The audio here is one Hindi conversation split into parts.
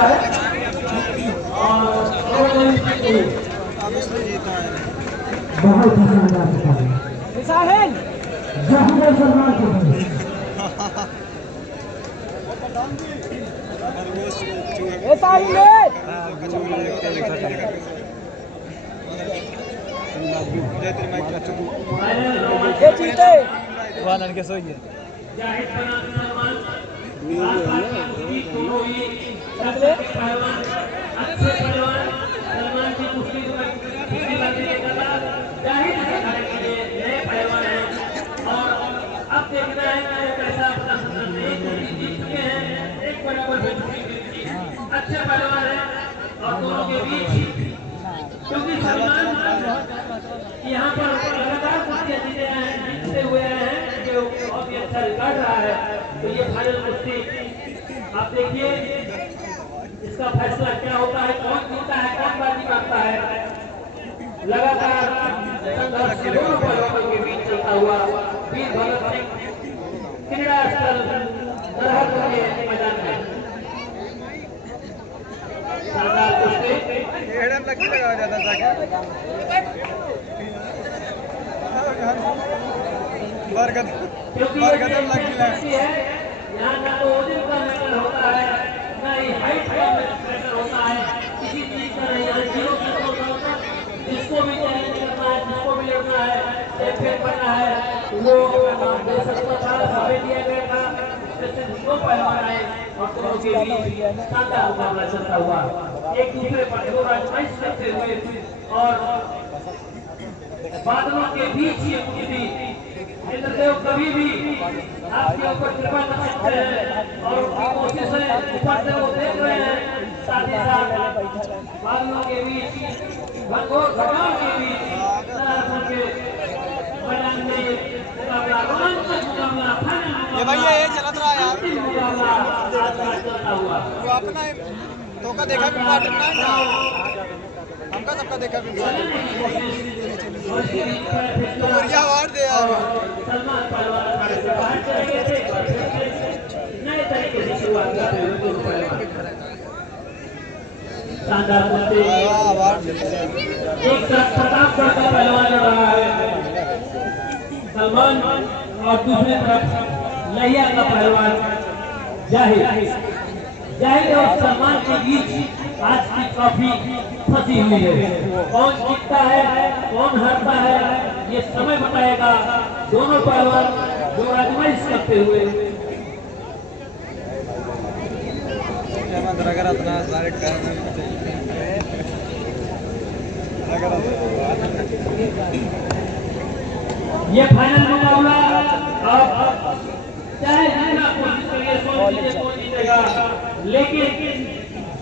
है और बहुत ही शानदार साहिल जहांगीर सलमान को ए साहिल ये चीते वानन के सोइए जाहिद बनाम सलमान अच्छे पहलवान सलमान की कुश्ती जाहिद नए पहलवान हैं और अब देखना है कि वो कैसा अपना जीत चुके हैं एक बराबर अच्छे पहलवान हैं और दोनों के बीच क्योंकि सलमान यहाँ पर लगातार कुश्तियाँ जीतते हुए हैं जो बहुत ही अच्छा रिकॉर्ड रहा है। तो ये फाइनल कुश्ती आप देखिए इसका फैसला क्या होता है, कौन जीतता है, कौन बाजी मारता है। लगातार संघर्ष दोनों पहलवानों के बीच चलता हुआ वीर भगत सिंह क्रीड़ा स्थल सरहदपुर के मैदान में शानदार कुश्ती लगाया जाता था यहाँ ना तो वजन का मैटर होता है ना ही हाइट का मैटर होता है, किसी चीज का नहीं। यहाँ जीरो का होता है, जिसको भी चैलेंज करना है, जिसको भी लड़ना है, चैंपियन बनना है वो दे सकता था। हमें दिया गया था दो पहलवान आए और दोनों के बीच शानदार मुकाबला चलता हुआ एक दूसरे पर दो आजमाइश करते हुए और बादलों के बीच ये कुश्ती इंद्रदेव कभी भी आपके ऊपर कृपा कर सकते हैं और उनकी कोशिश है ऊपर से वो देख रहे हैं। साथ ही साथ बादलों के बीच घनघोर घटाओं के बीच के मैदान में मुकाबला रोमांचक मुकाबला फाइनल ये भैया ये चलत रहा यार मुकाबला चलता हुआ वो अपना तो का देखा भी पार्टनर ना हमका सबका देखा भी तो बढ़िया अवार्ड दे यार सलमान पहलवान अखाड़े से बाहर चले गए थे और नए तरीके से शुरुआत करते हुए दोनों पहलवान शानदार कुश्ती एक तरफ प्रतापगढ़ का पहलवान लड़ रहा है सलमान और दूसरी तरफ लहिया का पहलवान जाहिद और सलमान के बीच आज की ट्रॉफी फंसी हुई है। कौन जीतता है कौन हारता है ये समय बताएगा। दोनों पहलवान जो आजमाइश करते हुए ये फाइनल मुकाबला चाहे जितना कोशिश करिए कौन जीतेगा, लेकिन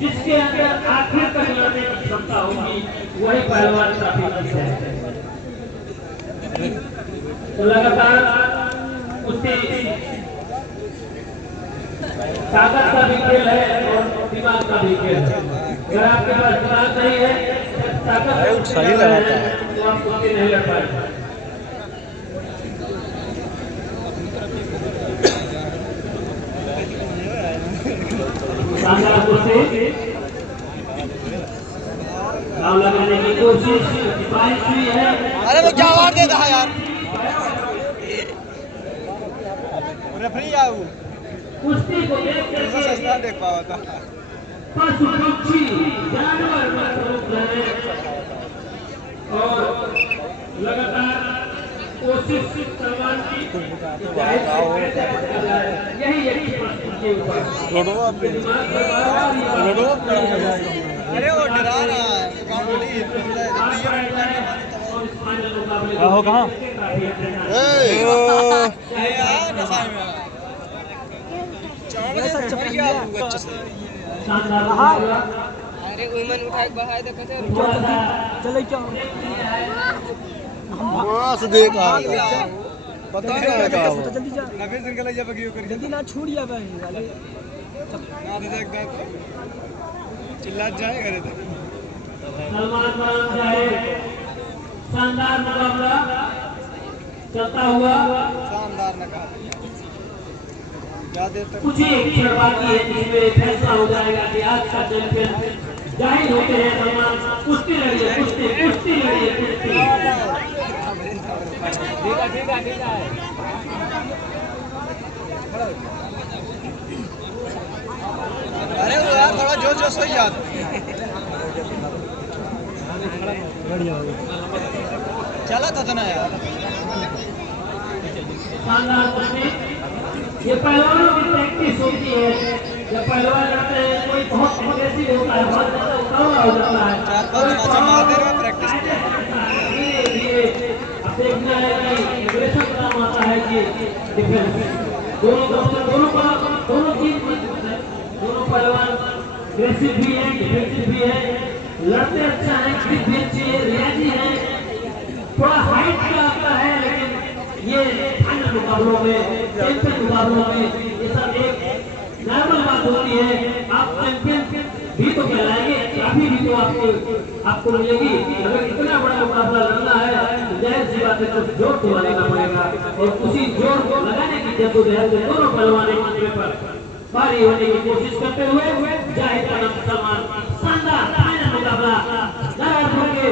जिसके अंदर आखिर तक लड़ने की क्षमता होगी वही पहलवान काफी है। तो लगातार उसकी ताकत का भी खेल है और दिमाग का भी खेल है। अगर आपके पास दिमाग नहीं है, ताकत सही लगाता है तो आप कुश्ती नहीं लड़ पाएंगे। शानदार कुश्ती नाम लगाने की कोशिश हुई है। अरे वो क्या अवार्ड देता है यार रेफरी आओ कुश्ती को देख सस्ता देख पावा था पशु पक्षी जानवर और लगातार कोशिश सलमान की यही अरे वो डरा रहा है हो कहाँ अरे उमन उठा के बढ़ाए दे कहते चले क्या वहां से देखा पता नहीं है क्या जल्दी जा ना फिर सिंगल या बगियो कर जल्दी ना छूट जा भाई वाले ना देख दे तो चिल्ला जाए करे तो सलमान खान जाए शानदार मुकाबला चलता हुआ शानदार न कहा क्या देर तक कुछ ही क्षण बाकी है जिसमें फैसला हो जाएगा कि आज का चैंपियन जाहिर होते हैं। सलमान कुश्ती लड़िए, कुश्ती कुश्ती लड़िए, कुश्ती। ठीक है। अरे वो यार थोड़ा जोश जोश हो यार चला था ना यार। शानदार कुश्ती। ये पहलवानों की प्रैक्टिस होती है। जब पहलवान करते हैं कोई बहुत एग्रेसिव होता है, बहुत ज्यादा उतावला हो जाता है। 4-5 तमाचा मार दे रहे प्रैक्टिस धीरे धीरे अब देखना है कि एग्रेशन का नाम आता है कि डिफेंस। दोनों चीज मजबूत है। दोनों पहलवान एग्रेसिव भी है, डिफेंसिव भी है, लड़ते अच्छा है, ग्रिप भी अच्छी है, रियाजी है। थोड़ा हाइट का आता है, लेकिन ये फाइनल मुकाबलों में, चैंपियन मुकाबलों में ये सब एक नॉर्मल बात होती है। आप चैंपियन भी तो कहलाएंगे, ट्रॉफी भी तो आपको मिलेगी। अगर इतना बड़ा मुकाबला लड़ना है तो जाहिर सी बात है कुछ जोर तो लगाना पड़ेगा, और उसी जोर को लगाने की जद्दोजहद में दोनों पहलवान एक दूसरे पर भारी होने की कोशिश करते हुए जाहिर का नाम सलमान। शानदार फाइनल मुकाबला नारायणपुर के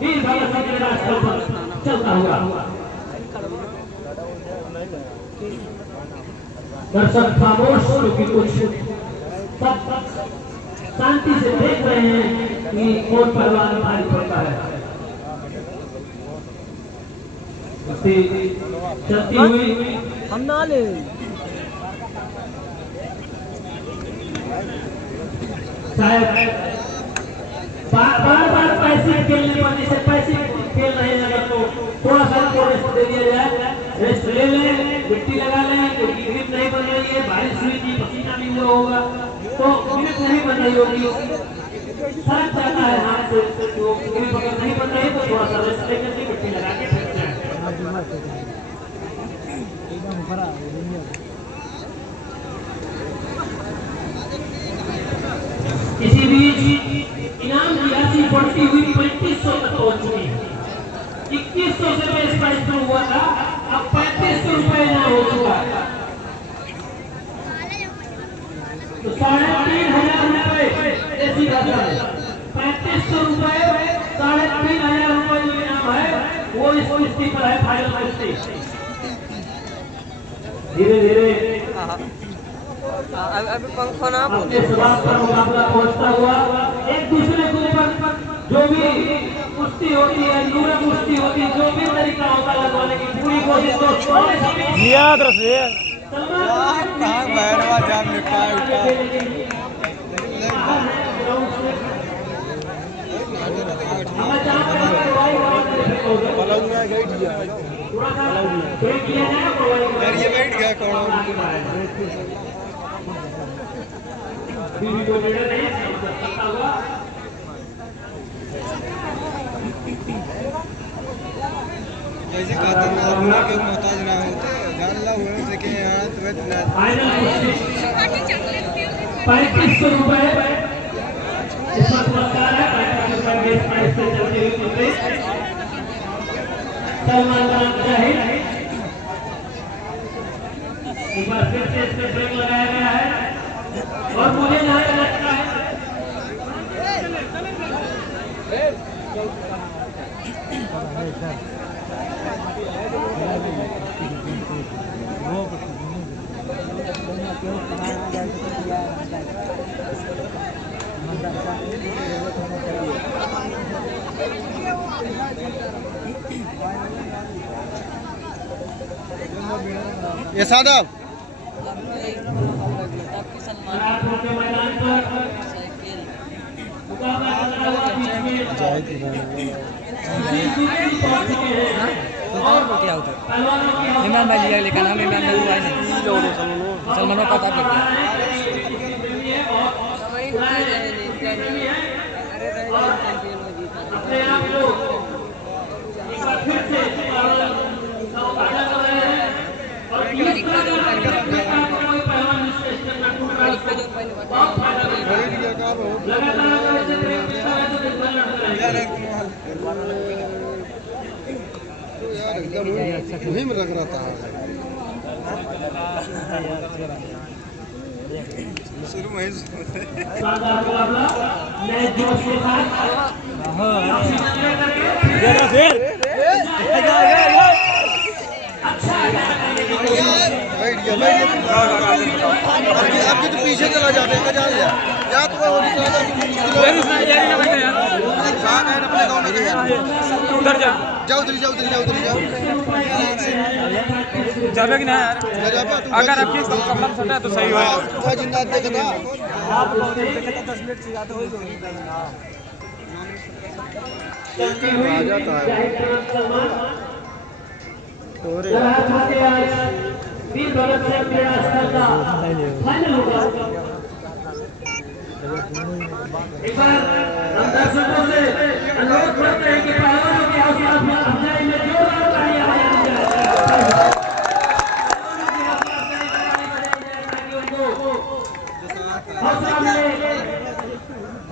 वीर भगत सिंह के रास्ते पर चलता हुआ। दर्शक खामोश क्योंकि कुछ सब शांति से देख रहे हैं कि कौन पहलवान भारी पड़ता है। चलती हुई हम ना ले शायद बार पैसे खेलने वाले से पैसे खेल रहे हैं, अगर तो थोड़ा सा रेस्ट दे दिया जाए, रेस्ट ले लें, मिट्टी लगा लें, क्योंकि ग्रिप नहीं बन रही है, बारिश हुई थी, पसीना भी हुआ होगा तो ग्रिप नहीं बन रही होगी, सरक जाता है हाथ से। तो ग्रिप अगर नहीं बन रही तो थोड़ा सा रेस्ट लेकर के मिट्टी लगा के फेंक जाए। इसी बीच इनाम की राशि बढ़ती हुई 3500 तक पहुंच चुकी है। 2100 से बेस प्राइस शुरू हुआ था, अब 3500 रुपए इनाम हो चुका है। तो 3500 रुपए ऐसी भाषा है, 3500 रुपए 3500 रुपए जो इनाम है वो इस कुश्ती पर है, फाइनल कुश्ती। धीरे धीरे अभी पंखा ना अपने समाज पर मुकाबला पहुंचता हुआ एक दूसरे के ऊपर जो भी कुश्ती होती है, नूरे कुश्ती होती है, जो भी तरीका होता है लगवाने की पूरी कोशिश तो कहाँ बैठवा जाम निपटाए उठा ये बैठ गया कौन बीवी को निर्णय नहीं सकता हुआ। जैसे कहते हैं ना होने के मोहताज ना होते जान ला होने से कि यहाँ तो फाइनल 3500 रुपए इसका पुरस्कार है। 3500 रुपए बेस प्राइस से चलते हुए सलमान खान जाहिर एक बार फिर से इस पर ब्रेक लगाया गया है, और मुझे जहाँ तक लगता है ये साहब नारायणपुर के मैदान पर मुकाबला चल रहा हुआ बीच में पहुंच चुके हैं और पहलवानों की इमाम भाई लिया लेकिन हम इमाम भाई हुआ नहीं सलमानों का था अपने आप को एक बार फिर से साझा कर रहे हैं और कोई पहलवान बहुत फायदा लगातार यार एकदम मुहिम लग रहा था। शुरू में ही शानदार मुकाबला नए जोश के साथ अच्छा आपके तो पीछे चला जाते हैं कजा लिया या तो होली चला जाते अपने गाँव में उधर जा जाओ उधर जाओ जाबे कि ना यार अगर आपकी कपड़ा फटा है तो सही होगा था जिंदा देखा था आप लोग देखे तो 10 मिनट से ज्यादा हो गए आ जाता है वीर भगत सिंह क्रीड़ा स्थल का फाइनल होगा एक बार हम दर्शकों से अनुरोध करते हैं कि पहलवानों की हौसला अफजाई में जोरदार तालियां बजाई जाए ताकि उनको हौसला मिले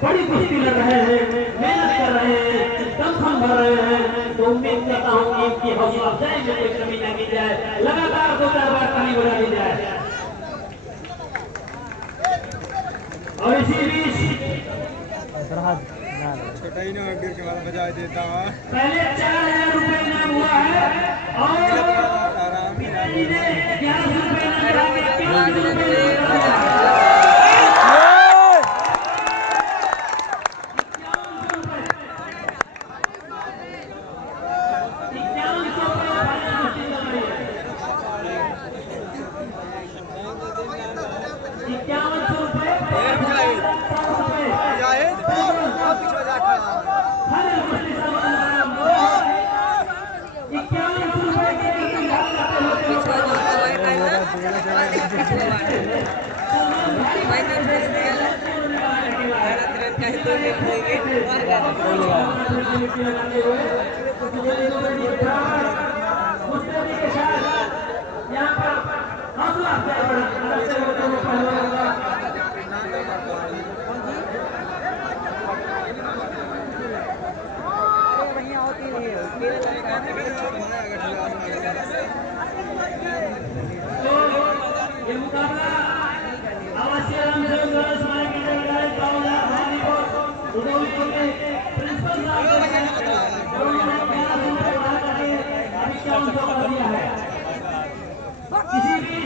बड़ी कुश्ती लड़ रहे हैं मेहनत कर रहे हैं दम भर रहे हैं तो उम्मीद करता हूँ कि इनकी हौसला अफजाई में कोई कमी न की जाए लगातार 2-4 बार ताली बजा दी जाए और इसी बीच छोटा ही ना गिर के वाला बजा देता है पहले 4000 रुपए इनाम हुआ है और पिताजी ने 1100 रुपए इनाम बढ़ा के 51 रुपए लेकर आया है। 51 रुपए यहाँ पर हौसला ये मुकाबला आवासीय रामदेव स्मारक की जगह उदौली के प्रिंसिपल साहब दिया है इसी बीच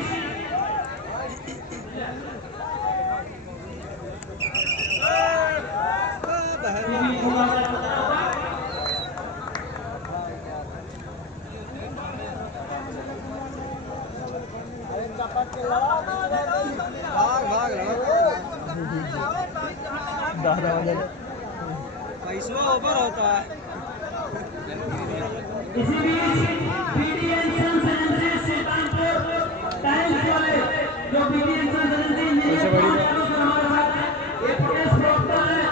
पैसा ऊपर होता है इसी बीच बीडीएन संसद सुल्तानपुर टाइम्स वाले जो बीडीएन संसद ये प्रोटेस्ट प्रवक्ता है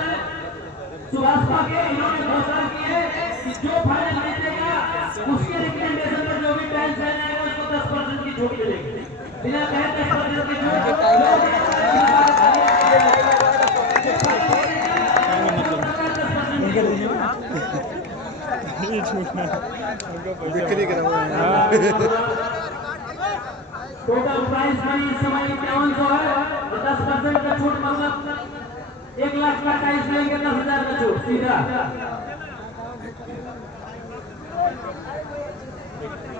सुभाष पाके इन्होंने घोषणा की है कि जो फाइनल जीतेगा उसके रिकमेंडेशन पर जो भी टाइम्स आएगा उसको 10% की छूट मिलेगी बिना कहे 10% की छूट बिक्री करा हुआ है टोटल प्राइस मनी इस समय 5100 है और 10% का छूट मतलब 1 लाख का प्राइस लेंगे 10,000 का छूट सीधा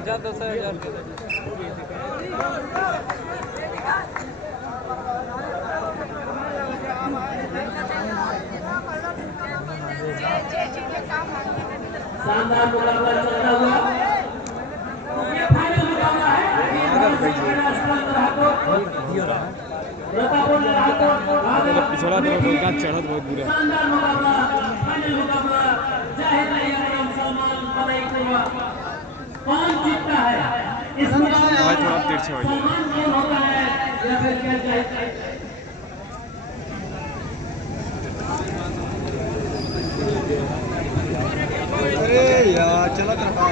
जा 10,000 शानदार मुकाबला चलता हुआ ये फाइनल मुकाबला है पिछड़ा तरफ का चढ़त बहुत बुरा शानदार मुकाबला फाइनल मुकाबला जाहिर नहीं है सलमान पनाई हुआ कौन जीतता है इस मुकाबले में थोड़ा तिरछा हो जाए सलमान कौन होता है या फिर क्या चाहिए अरे यार चला रहा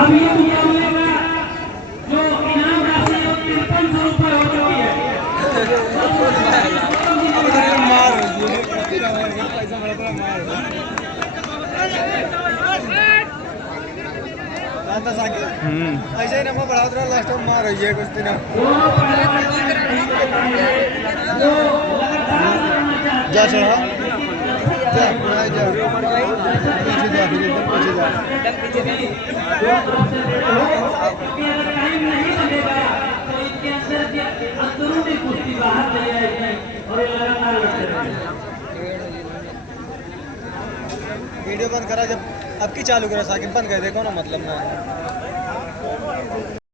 अब ये मुकाबले में जो इनाम राशि 5300 रुपए हो चुकी है मार पैसा बड़ा मार था साकिब ऐसे ही नंबर बढ़ा रहा लास्ट में मार रही है कुछ दिन जा चढ़ा जा जा पीछे जा फिर एकदम पीछे जा टाइम नहीं बनेगा तो इनके अंदर की अंदरूनी कुश्ती बाहर नहीं आएगी और ये लगातार लड़ते रहेंगे। वीडियो बंद करा जब अब की चालू करा साकिब बंद कर देखो ना मतलब ना